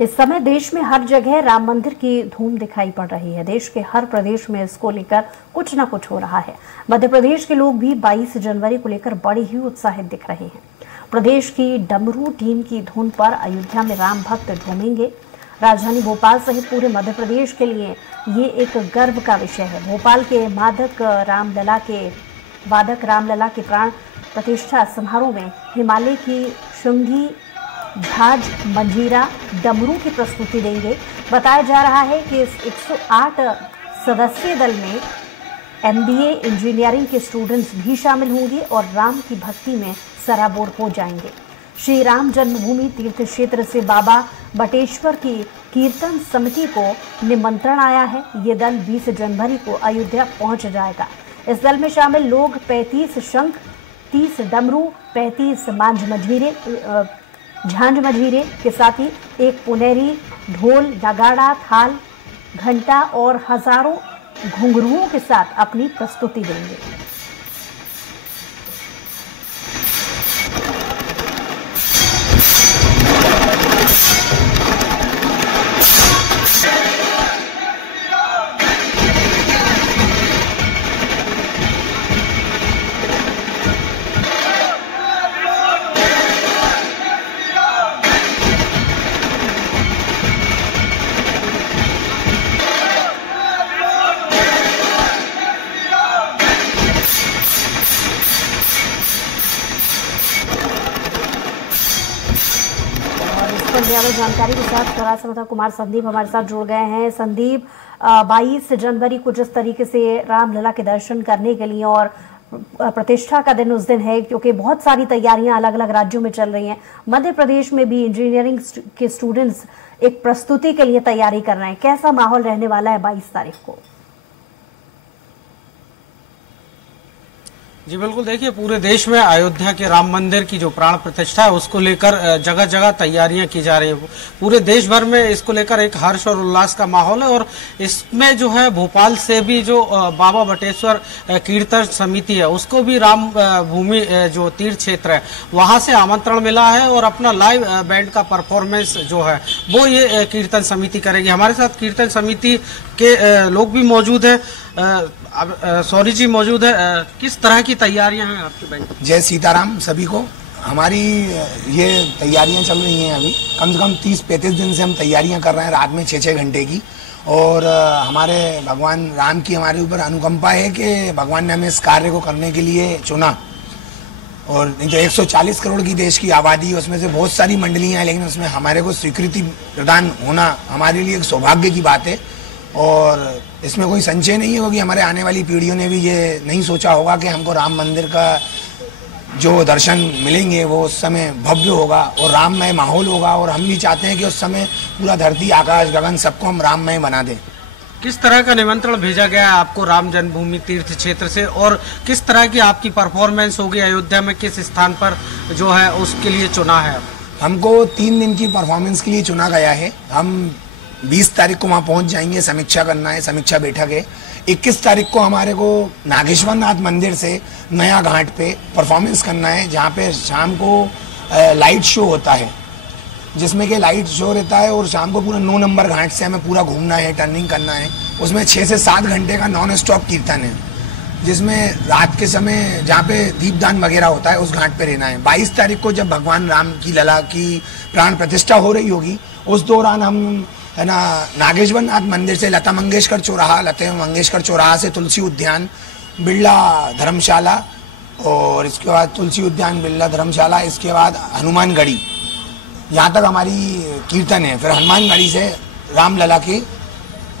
इस समय देश में हर जगह राम मंदिर की धूम दिखाई पड़ रही है। देश के हर प्रदेश में इसको लेकर कुछ न कुछ हो रहा है। मध्य प्रदेश के लोग भी 22 जनवरी को लेकर बड़े ही उत्साहित दिख रहे हैं। प्रदेश की डमरू टीम की धुन पर अयोध्या में राम भक्त झूमेंगे। राजधानी भोपाल सहित पूरे मध्य प्रदेश के लिए ये एक गर्व का विषय है। भोपाल के वादक रामलला के प्राण प्रतिष्ठा समारोह में हिमालय की शुंगी झांझ मंजीरा डमरू की प्रस्तुति देंगे। बताया जा रहा है कि इस 108 सदस्यीय दल में MBA इंजीनियरिंग के स्टूडेंट्स भी शामिल होंगे और राम की भक्ति में सराबोर हो जाएंगे। श्री राम जन्मभूमि तीर्थ क्षेत्र से बाबा बटेश्वर की कीर्तन समिति को निमंत्रण आया है। ये दल 20 जनवरी को अयोध्या पहुंच जाएगा। इस दल में शामिल लोग 35 शंख, 30 डमरू, 35 झांझ मझीरे के साथ ही एक पुनेरी, ढोल, नगाड़ा, थाल, घंटा और हजारों घुंघरुओं के साथ अपनी प्रस्तुति देंगे। ज्यादा जानकारी के साथ संवाददाता कुमार संदीप हमारे साथ जुड़ गए हैं। संदीप, 22 जनवरी को जिस तरीके से रामलला के दर्शन करने के लिए और प्रतिष्ठा का दिन उस दिन है, क्योंकि बहुत सारी तैयारियां अलग अलग राज्यों में चल रही हैं। मध्य प्रदेश में भी इंजीनियरिंग के स्टूडेंट्स एक प्रस्तुति के लिए तैयारी कर रहे हैं। कैसा माहौल रहने वाला है 22 तारीख को? जी बिल्कुल, देखिए पूरे देश में अयोध्या के राम मंदिर की जो प्राण प्रतिष्ठा है उसको लेकर जगह जगह तैयारियां की जा रही है। पूरे देश भर में इसको लेकर एक हर्ष और उल्लास का माहौल है और इसमें जो है भोपाल से भी जो बाबा बटेश्वर कीर्तन समिति है उसको भी राम भूमि जो तीर्थ क्षेत्र है वहां से आमंत्रण मिला है और अपना लाइव बैंड का परफॉर्मेंस जो है वो ये कीर्तन समिति करेगी। हमारे साथ कीर्तन समिति के लोग भी मौजूद है। सौरी जी मौजूद है। किस तरह की तैयारियां हैं आपके बैंक? जय सीताराम सभी को। हमारी ये तैयारियां चल रही हैं अभी कम से कम 30-35 दिन से हम तैयारियां कर रहे हैं, रात में 6-6 घंटे की। और हमारे भगवान राम की हमारे ऊपर अनुकंपा है कि भगवान ने हमें इस कार्य को करने के लिए चुना। और जो 140 करोड़ की देश की आबादी है उसमें से बहुत सारी मंडलियां हैं, लेकिन उसमें हमारे को स्वीकृति प्रदान होना हमारे लिए एक सौभाग्य की बात है। और इसमें कोई संशय नहीं है, क्योंकि हमारे आने वाली पीढ़ियों ने भी ये नहीं सोचा होगा कि हमको राम मंदिर का जो दर्शन मिलेंगे वो उस समय भव्य होगा और राममय माहौल होगा। और हम भी चाहते हैं कि उस समय पूरा धरती, आकाश, गगन सबको हम राममय बना दें। किस तरह का निमंत्रण भेजा गया है आपको राम जन्मभूमि तीर्थ क्षेत्र से और किस तरह की आपकी परफॉर्मेंस होगी अयोध्या में? किस स्थान पर जो है उसके लिए चुना है? हमको 3 दिन की परफॉर्मेंस के लिए चुना गया है। हम 20 तारीख को वहाँ पहुँच जाएंगे, समीक्षा करना है, समीक्षा बैठक है। 21 तारीख को हमारे को नागेश्वर नाथ मंदिर से नया घाट पे परफॉर्मेंस करना है, जहाँ पे शाम को लाइट शो होता है, जिसमें कि लाइट शो रहता है और शाम को पूरा 9 नंबर घाट से हमें पूरा घूमना है, टर्निंग करना है। उसमें 6 से 7 घंटे का नॉन स्टॉप कीर्तन है, जिसमें रात के समय जहाँ पे दीपदान वगैरह होता है उस घाट पे रहना है। 22 तारीख को जब भगवान राम की लला की प्राण प्रतिष्ठा हो रही होगी उस दौरान हम है ना नागेश्वर नाथ मंदिर से लता मंगेशकर चौराहा से तुलसी उद्यान, बिरला धर्मशाला और इसके बाद तुलसी उद्यान, बिरला धर्मशाला, इसके बाद हनुमानगढ़ी, यहाँ तक हमारी कीर्तन है। फिर हनुमानगढ़ी से रामलला के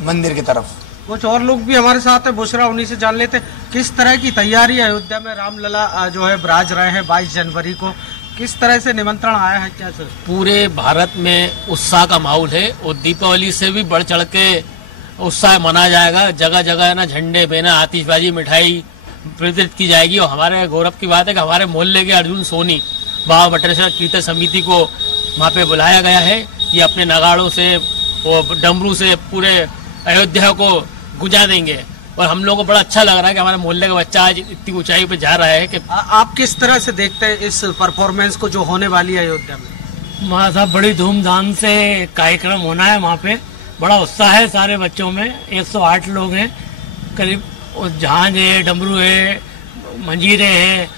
मंदिर की तरफ। कुछ और लोग भी हमारे साथ है, बुशरा, उन्हीं से जान लेते किस तरह की तैयारी अयोध्या में रामलला जो है विराज रहे हैं 22 जनवरी को। किस तरह से निमंत्रण आया है? क्या सर? पूरे भारत में उत्साह का माहौल है और दीपावली से भी बढ़ चढ़ के उत्साह मनाया जाएगा। जगह जगह ना झंडे बेना, आतिशबाजी, मिठाई वितरित की जाएगी। और हमारे गौरव की बात है कि हमारे मोहल्ले के अर्जुन सोनी बाबा बटेश्वर कीर्तन समिति को वहाँ पे बुलाया गया है। ये अपने नगाड़ों से और डमरू से पूरे अयोध्या को गुंजा देंगे और हम लोगों को बड़ा अच्छा लग रहा है कि हमारे मोहल्ले का बच्चा आज इतनी ऊंचाई पे जा रहा है। कि आप किस तरह से देखते हैं इस परफॉर्मेंस को जो होने वाली है अयोध्या में? वहाँ सब बड़ी धूमधाम से कार्यक्रम होना है। वहाँ पे बड़ा उत्साह है सारे बच्चों में। 108 लोग हैं करीब। झांझ है, डमरू है, मंजीरे है,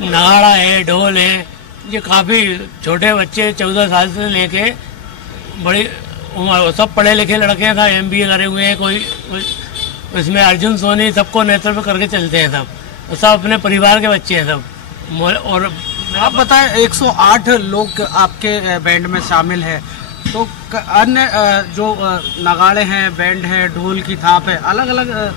नगाड़ा है, ढोल है। ये काफ़ी छोटे बच्चे 14 साल से लेके बड़ी सब पढ़े लिखे लड़के हैं। सब MBA करे हुए हैं। कोई इसमें अर्जुन सोनी सबको नेतृत्व करके चलते हैं। सब अपने परिवार के बच्चे हैं सब। और आप बताएं 108 लोग आपके बैंड में शामिल है, तो अन्य जो नगाड़े हैं, बैंड है, ढोल की थाप है, अलग अलग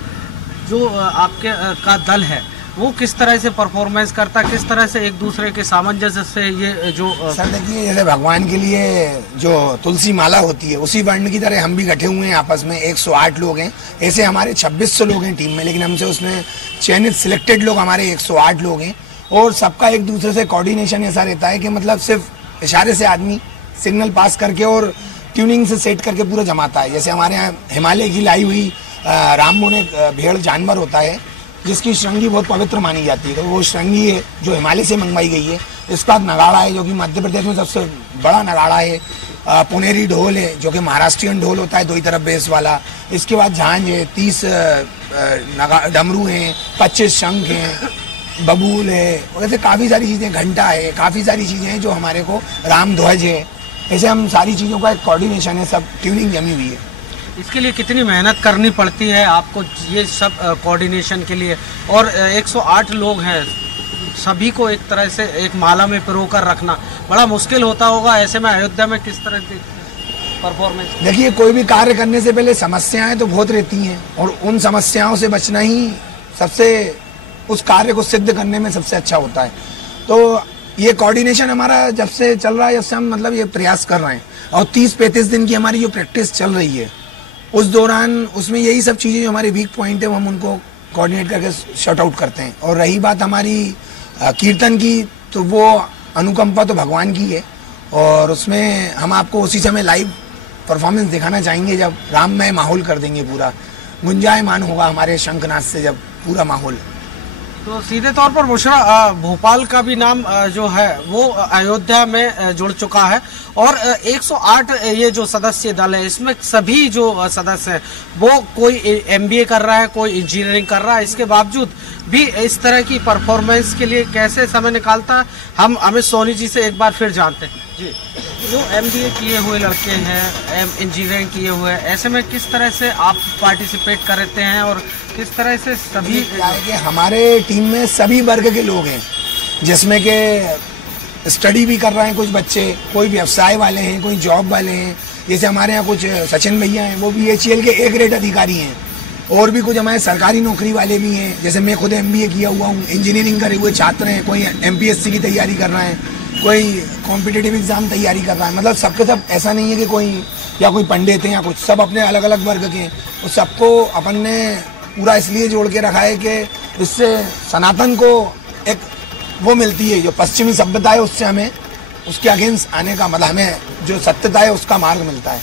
जो आपके का दल है वो किस तरह से परफॉर्मेंस करता है, किस तरह से एक दूसरे के सामंजस्य से ये जो सर देखिए, जैसे भगवान के लिए जो तुलसी माला होती है उसी वर्ण की तरह हम भी इकट्ठे हुए हैं आपस में। 108 लोग हैं। ऐसे हमारे 2600 लोग हैं टीम में, लेकिन हमसे उसमें चयनित सिलेक्टेड लोग हमारे 108 लोग हैं। और सबका एक दूसरे से कोऑर्डिनेशन ऐसा रहता है कि मतलब सिर्फ इशारे से आदमी सिग्नल पास करके और ट्यूनिंग से सेट करके पूरा जमाता है। जैसे हमारे यहाँ हिमालय की लाई हुई राममोने भेड़ जानवर होता है जिसकी श्रृंगी बहुत पवित्र मानी जाती है, तो वो श्रृंगी है जो हिमालय से मंगवाई गई है। इसके बाद नगाड़ा है जो कि मध्य प्रदेश में सबसे बड़ा नगाड़ा है। पुनेरी ढोल है जो कि महाराष्ट्रियन ढोल होता है, दो ही तरफ बेस वाला। इसके बाद झांझ है, 30 डमरू हैं, 25 शंख हैं, बबूल है, वैसे काफ़ी सारी चीज़ें, घंटा है, काफ़ी सारी चीज़ें हैं जो हमारे को, राम ध्वज है। ऐसे हम सारी चीज़ों का एक कोऑर्डिनेशन है, सब ट्यूनिंग जमी हुई है। इसके लिए कितनी मेहनत करनी पड़ती है आपको ये सब कोऑर्डिनेशन के लिए? और 108 लोग हैं, सभी को एक तरह से एक माला में पिरो कर रखना बड़ा मुश्किल होता होगा। ऐसे में अयोध्या में किस तरह की परफॉर्मेंस? देखिए, कोई भी कार्य करने से पहले समस्याएं तो बहुत रहती हैं और उन समस्याओं से बचना ही सबसे उस कार्य को सिद्ध करने में सबसे अच्छा होता है। तो ये कोऑर्डिनेशन हमारा जब से चल रहा है, जब से हम मतलब ये प्रयास कर रहे हैं, और 30-35 दिन की हमारी जो प्रैक्टिस चल रही है उस दौरान उसमें यही सब चीज़ें जो हमारे वीक पॉइंट है वो हम उनको कोऑर्डिनेट करके शॉर्ट आउट करते हैं। और रही बात हमारी कीर्तन की, तो वो अनुकंपा तो भगवान की है और उसमें हम आपको उसी समय लाइव परफॉर्मेंस दिखाना चाहेंगे जब राममय माहौल कर देंगे, पूरा गुंजायमान होगा हमारे शंखनाद से जब पूरा माहौल। तो सीधे तौर पर बुशरा, भोपाल का भी नाम जो है वो अयोध्या में जुड़ चुका है और 108 ये जो सदस्य दल है इसमें सभी जो सदस्य हैं वो कोई MBA कर रहा है, कोई इंजीनियरिंग कर रहा है। इसके बावजूद भी इस तरह की परफॉर्मेंस के लिए कैसे समय निकालता है, हम अमित सोनी जी से एक बार फिर जानते हैं। जी, जो MBA किए हुए लड़के हैं, इंजीनियरिंग किए हुए, ऐसे में किस तरह से आप पार्टिसिपेट करते हैं और किस तरह से सभी? क्या है कि हमारे टीम में सभी वर्ग के लोग हैं, जिसमें कि स्टडी भी कर रहे हैं कुछ बच्चे, कोई व्यवसाय वाले हैं, कोई जॉब वाले हैं। जैसे हमारे यहाँ कुछ सचिन भैया हैं, वो BHEL के A ग्रेड अधिकारी हैं, और भी कुछ हमारे सरकारी नौकरी वाले भी हैं। जैसे मैं खुद MBA किया हुआ हूँ, इंजीनियरिंग करे हुए छात्र हैं, कोई MPSC की तैयारी कर रहे हैं, कोई कॉम्पिटिटिव एग्जाम तैयारी कर रहा है। मतलब सबके सब ऐसा नहीं है कि कोई या कोई पंडित है या कुछ, सब अपने अलग अलग वर्ग के हैं। तो सबको अपन ने पूरा इसलिए जोड़ के रखा है कि इससे सनातन को एक वो मिलती है, जो पश्चिमी सभ्यता है उससे हमें उसके अगेंस्ट आने का, मतलब हमें जो सत्यता है उसका मार्ग मिलता है।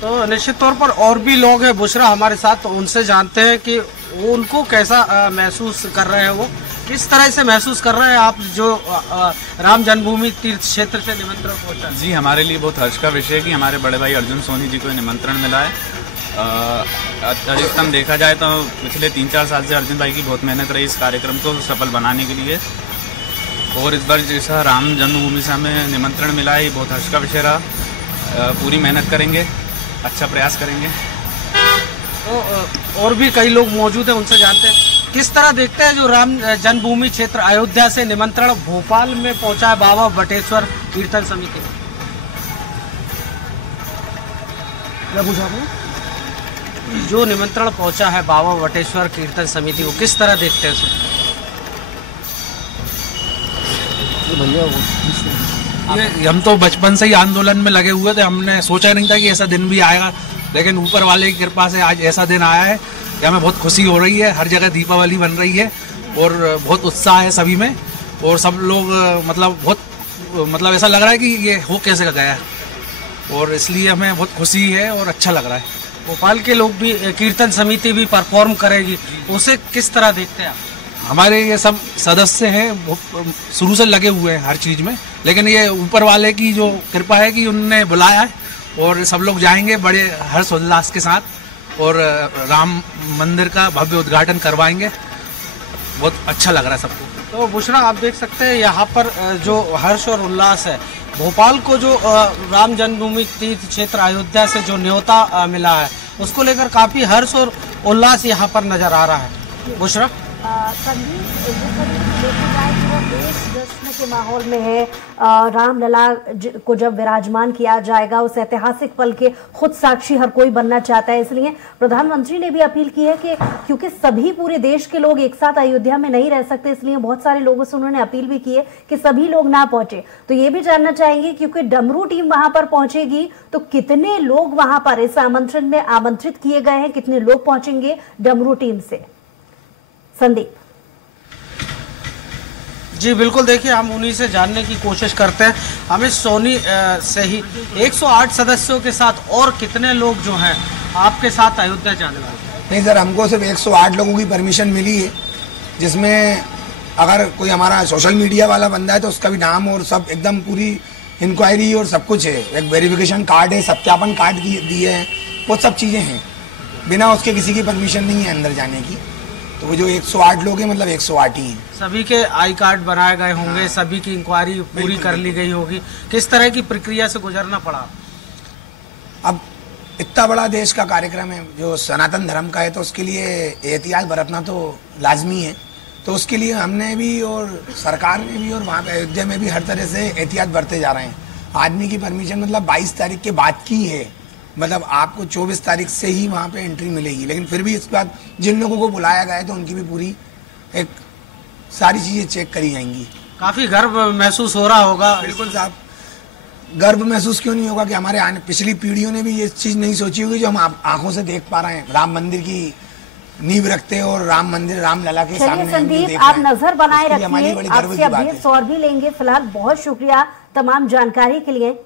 तो निश्चित तौर पर और भी लोग हैं बुशरा हमारे साथ, तो उनसे जानते हैं कि उनको कैसा महसूस कर रहे हैं, वो किस तरह से महसूस कर रहे हैं। आप जो राम जन्मभूमि तीर्थ क्षेत्र से निमंत्रण पहुंचा? जी, हमारे लिए बहुत हर्ष का विषय है कि हमारे बड़े भाई अर्जुन सोनी जी को निमंत्रण मिला है। अधिकतम देखा जाए तो पिछले 3-4 साल से अर्जुन भाई की बहुत मेहनत रही इस कार्यक्रम को सफल बनाने के लिए, और इस बार जैसा राम जन्मभूमि से हमें निमंत्रण मिला है, ये बहुत हर्ष का विषय रहा। पूरी मेहनत करेंगे, अच्छा प्रयास करेंगे। तो और भी कई लोग मौजूद हैं, उनसे जानते हैं किस तरह देखते हैं जो राम जन्मभूमि क्षेत्र अयोध्या से निमंत्रण भोपाल में पहुंचा है बाबा वटेश्वर कीर्तन समिति। क्या पूछा आपने? जो निमंत्रण पहुंचा है बाबा वटेश्वर कीर्तन समिति को किस तरह देखते हैं उसे? हम तो बचपन से ही आंदोलन में लगे हुए थे, हमने सोचा नहीं था कि ऐसा दिन भी आएगा, लेकिन ऊपर वाले की कृपा से आज ऐसा दिन आया है कि हमें बहुत खुशी हो रही है। हर जगह दीपावली बन रही है और बहुत उत्साह है सभी में, और सब लोग मतलब ऐसा लग रहा है कि ये हो कैसे गया है, और इसलिए हमें बहुत खुशी है और अच्छा लग रहा है। भोपाल के लोग भी कीर्तन समिति भी परफॉर्म करेगी, उसे किस तरह देखते हैं आप? हमारे ये सब सदस्य हैं वो शुरू से लगे हुए हैं हर चीज में, लेकिन ये ऊपर वाले की जो कृपा है कि उनने बुलाया है और सब लोग जाएंगे बड़े हर्ष उल्लास के साथ और राम मंदिर का भव्य उद्घाटन करवाएंगे। बहुत अच्छा लग रहा है सबको। तो बुशरा, आप देख सकते हैं यहाँ पर जो हर्ष और उल्लास है, भोपाल को जो राम जन्मभूमि तीर्थ क्षेत्र अयोध्या से जो न्योता मिला है उसको लेकर काफी हर्ष और उल्लास यहाँ पर नजर आ रहा है। बुशरा, संदीप, देखा जाए कि वो देश जश्न के माहौल में है। रामलला को जब विराजमान किया जाएगा उस ऐतिहासिक पल के खुद साक्षी हर कोई बनना चाहता है, इसलिए प्रधानमंत्री ने भी अपील की है कि क्योंकि सभी पूरे देश के लोग एक साथ अयोध्या में नहीं रह सकते, इसलिए बहुत सारे लोगों से उन्होंने अपील भी की है कि सभी लोग ना पहुंचे। तो ये भी जानना चाहेंगे क्योंकि डमरू टीम वहां पर पहुंचेगी तो कितने लोग वहां पर इस आमंत्रण में आमंत्रित किए गए हैं, कितने लोग पहुंचेंगे डमरू टीम से? संदीप जी बिल्कुल, देखिए हम उन्हीं से जानने की कोशिश करते हैं। हमें सोनी से ही 108 सदस्यों के साथ और कितने लोग जो हैं आपके साथ अयोध्या जाने वाले? नहीं सर, हमको सिर्फ 108 लोगों की परमिशन मिली है, जिसमें अगर कोई हमारा सोशल मीडिया वाला बंदा है तो उसका भी नाम और सब एकदम पूरी इंक्वायरी और सब कुछ है। एक वेरिफिकेशन कार्ड है, सत्यापन कार्ड दिए हैं, वो सब चीज़ें हैं। बिना उसके किसी की परमिशन नहीं है अंदर जाने की। तो वो जो 108 लोग हैं मतलब 108 ही हैं। सभी के आई कार्ड बनाए गए होंगे, हाँ। सभी की इंक्वायरी पूरी कर ली गई होगी। किस तरह की प्रक्रिया से गुजरना पड़ा? अब इतना बड़ा देश का कार्यक्रम है जो सनातन धर्म का है, तो उसके लिए एहतियात बरतना तो लाजमी है। तो उसके लिए हमने भी और सरकार ने भी और वहाँ पे अयोध्या में भी हर तरह से एहतियात बरते जा रहे हैं। आदमी की परमिशन मतलब 22 तारीख के बाद की है, मतलब आपको 24 तारीख से ही वहाँ पे एंट्री मिलेगी। लेकिन फिर भी इस बात जिन लोगों को बुलाया गया है तो उनकी भी पूरी एक सारी चीज़ें चेक करी जाएंगी। काफ़ी गर्व महसूस हो रहा होगा। बिल्कुल साहब, गर्व महसूस क्यों नहीं होगा कि हमारे पिछली पीढ़ियों ने भी ये चीज़ नहीं सोची होगी जो हम आंखों से देख पा रहे हैं। राम मंदिर की नींव रखते और राम मंदिर रामलला के सामने। संदीप, आप नजर बनाए रखिए, आपसे अपडेट्स और भी लेंगे। फिलहाल बहुत शुक्रिया तमाम जानकारी के लिए।